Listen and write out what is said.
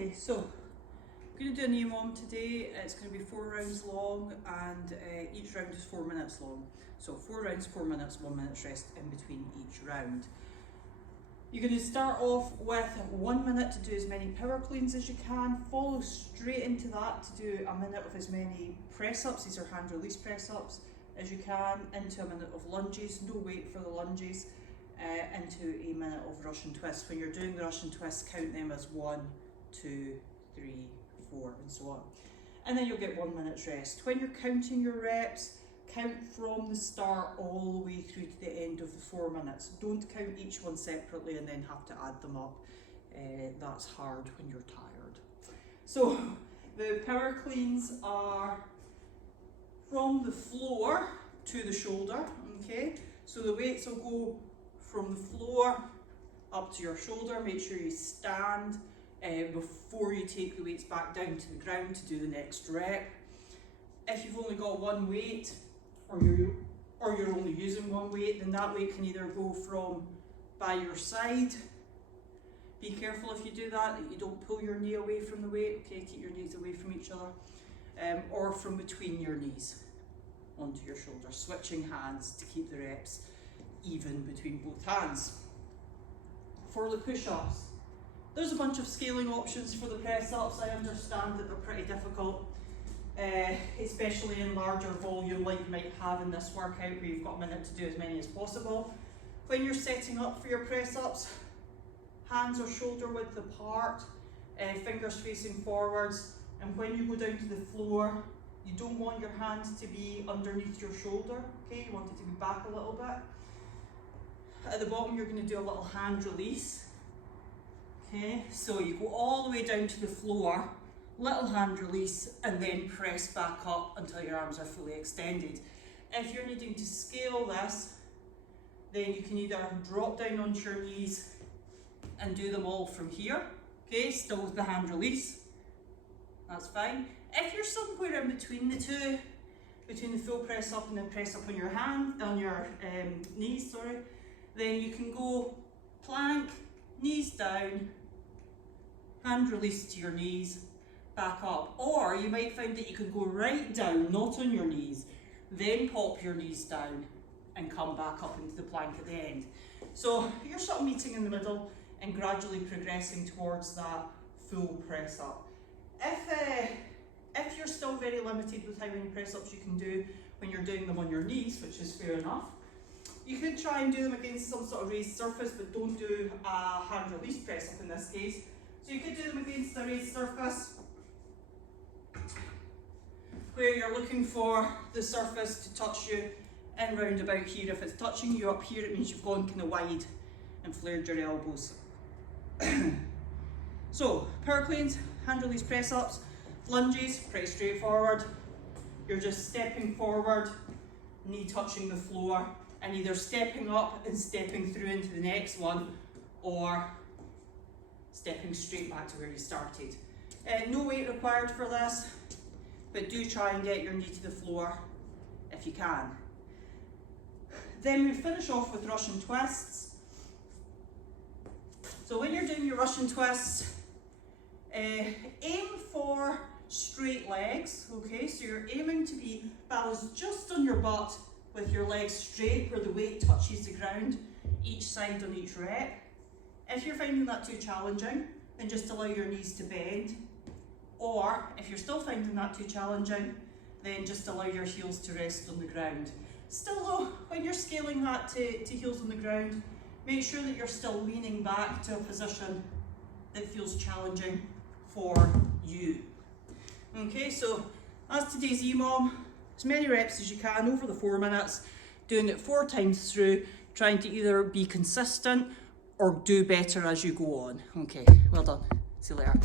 Okay, so I'm going to do an EMOM today. It's going to be 4 rounds long, and each round is 4 minutes long. So 4 rounds, 4 minutes, 1 minute's rest in between each round. You're going to start off with 1 minute to do as many power cleans as you can. Follow straight into that to do a minute of as many press-ups, these are hand release press-ups, as you can, into a minute of lunges, no weight for the lunges, into a minute of Russian twists. When you're doing the Russian twists, count them as 1, 2, 3, 4, and so on. And then you'll get 1 minute's rest. When you're counting your reps, count from the start all the way through to the end of the 4 minutes. Don't count each one separately and then have to add them up. That's hard when you're tired. So the power cleans are from the floor to the shoulder, okay? So the weights will go from the floor up to your shoulder. Make sure you stand before you take the weights back down to the ground to do the next rep. If you've only got one weight, or you're only using one weight, then that weight can either go from by your side. Be careful if you do that you don't pull your knee away from the weight, okay, keep your knees away from each other, or from between your knees onto your shoulder, switching hands to keep the reps even between both hands. For the push-ups, there's a bunch of scaling options for the press-ups. I understand that they're pretty difficult, especially in larger volume like you might have in this workout where you've got a minute to do as many as possible. When you're setting up for your press-ups, hands are shoulder width apart, fingers facing forwards, and when you go down to the floor, you don't want your hands to be underneath your shoulder, okay? You want it to be back a little bit. At the bottom, you're going to do a little hand release. Okay, so you go all the way down to the floor, little hand release, and then press back up until your arms are fully extended. If you're needing to scale this, then you can either drop down onto your knees and do them all from here, okay, still with the hand release, that's fine. If you're somewhere in between the two, between the full press up and the press up on your knees, then you can go plank, knees down, hand release to your knees, back up. Or you might find that you can go right down, not on your knees, then pop your knees down and come back up into the plank at the end. So you're sort of meeting in the middle and gradually progressing towards that full press up. If you're still very limited with how many press ups you can do when you're doing them on your knees, which is fair enough, you could try and do them against some sort of raised surface, but don't do a hand release press up in this case. So you could do them against a raised surface where you're looking for the surface to touch you in round about here. If it's touching you up here, it means you've gone kind of wide and flared your elbows. So power cleans, hand release press ups, lunges, pretty straightforward. You're just stepping forward, knee touching the floor, and either stepping up and stepping through into the next one, or stepping straight back to where you started. No weight required for this, but do try and get your knee to the floor if you can. Then we finish off with Russian twists. So when you're doing your Russian twists, aim for straight legs, okay? So you're aiming to be balanced just on your butt with your legs straight where the weight touches the ground, each side on each rep. If you're finding that too challenging, then just allow your knees to bend. Or if you're still finding that too challenging, then just allow your heels to rest on the ground. Still though, when you're scaling that to heels on the ground, make sure that you're still leaning back to a position that feels challenging for you. Okay, so that's today's EMOM. As many reps as you can over the 4 minutes, doing it 4 times through, trying to either be consistent or do better as you go on. Okay, well done. See you later.